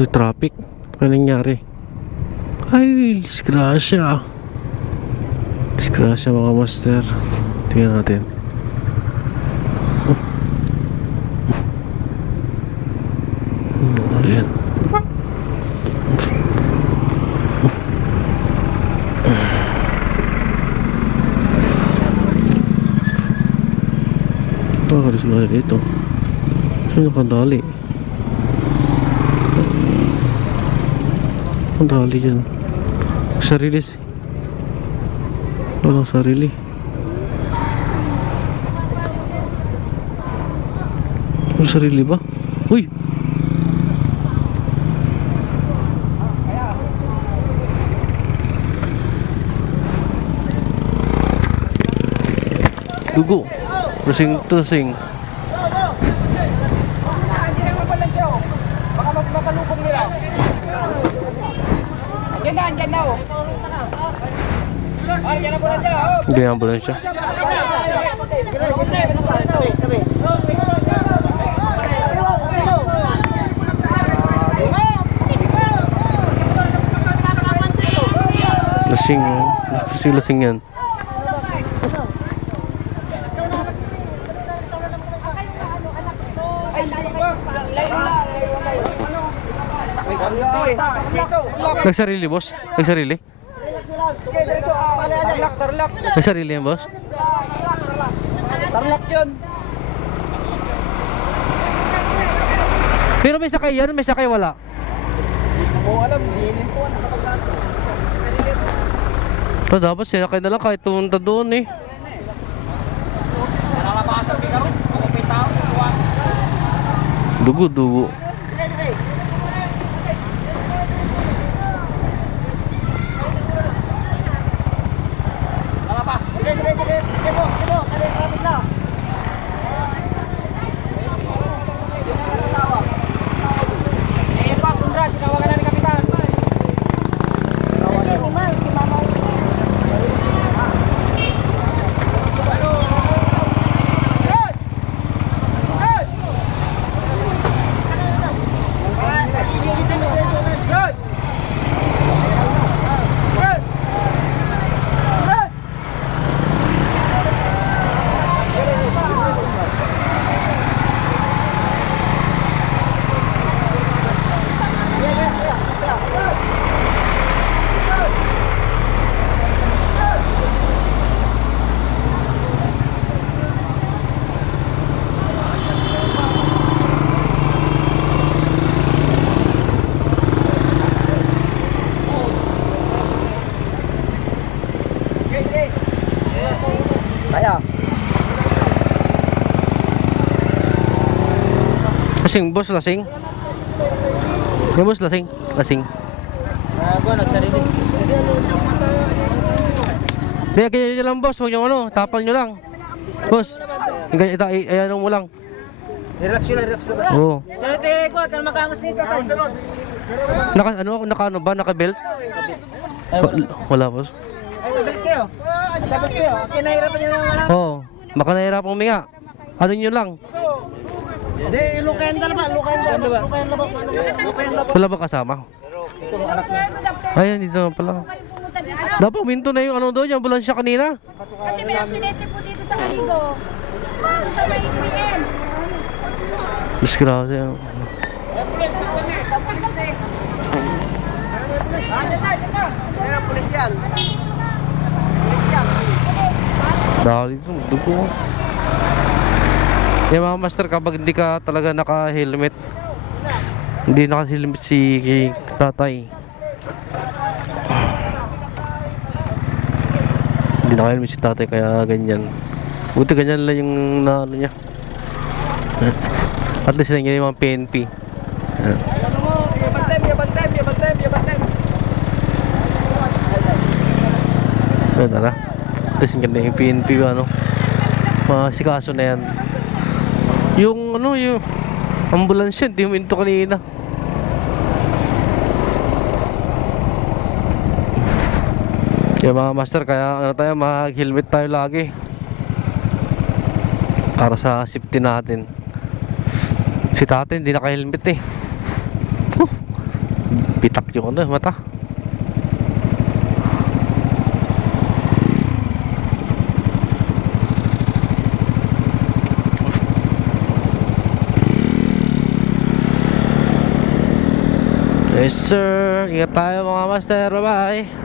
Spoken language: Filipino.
May traffic. Ano nangyari? Ay, disgrasya. Disgrasya mga master. Tingnan natin. Ayan. Kalis na dito. Sino kandali? Kandali dyan. Sarili. Walang sarili. Walang sarili ba? Uy! Dugo. Tusing. Baka masalubong nila. Andyan na oh. Ay, yan na pala siya oh. Hindi ang ambulansya. Lasing oh. Lasing yan. Nagsarili boss? Nagsarili? Nagsarili yan boss? Tarlak yun. Pero may sakay yan? May sakay wala? Hindi mo alam, linin po. Nakapaglato. So dapat sinakay na lang kahit pumunta doon eh. Nalalabasan ka rin. Kung may tao, Dugo. lalabas. Sige po. Kapit na. Eh, pa, Conrad, tinawagan na ni Kapitan. Kaya. Lasing boss, lasing. Yung boss, lasing. Ako, nagsarili. Kaya ganyan nyo lang boss, huwag yung ano, tapal nyo lang. Boss, ayan mo lang. Relax yun. Oo. Tete, ko, tal makangas nito. Naka ano ba? Naka-belt? Wala boss. Ay, balik kayo. Balik kayo. Kinahirapan nyo lang wala. Oo. Baka nahihirapang huminga. Ano nyo lang? Hindi, lukayan ka naman. Lukayan laba. Wala ba kasama? Ito, anak niya. Ayan, dito na pala. Dapat minto na yung ano doon, yung ambulansya kanina. Kasi may aksidente po dito sa Kaligo. Sa may PM. Disgrasya. Kaya pulis yan. Dahil ito, dugo. Yung mga master, kapag hindi ka talaga naka-helmet, hindi naka-helmet si tatay. Hindi naka-helmet si tatay, kaya ganyan. Buti ganyan lang yung na ano niya. At least nangyari yung mga PNP. Yabantem. Ayun, tara. Tapos yung ganda yung PNP ano. Masikaso na yan. Yung ano, yung ambulansya, hindi mo into kanina. Yung mga master, kaya ano tayo, mag-helmet tayo lagi. Para sa safety natin. Si tatay hindi naka-helmet eh. Pitak yung ano, mata. Yes sir, ingat tayo mga master, bye bye.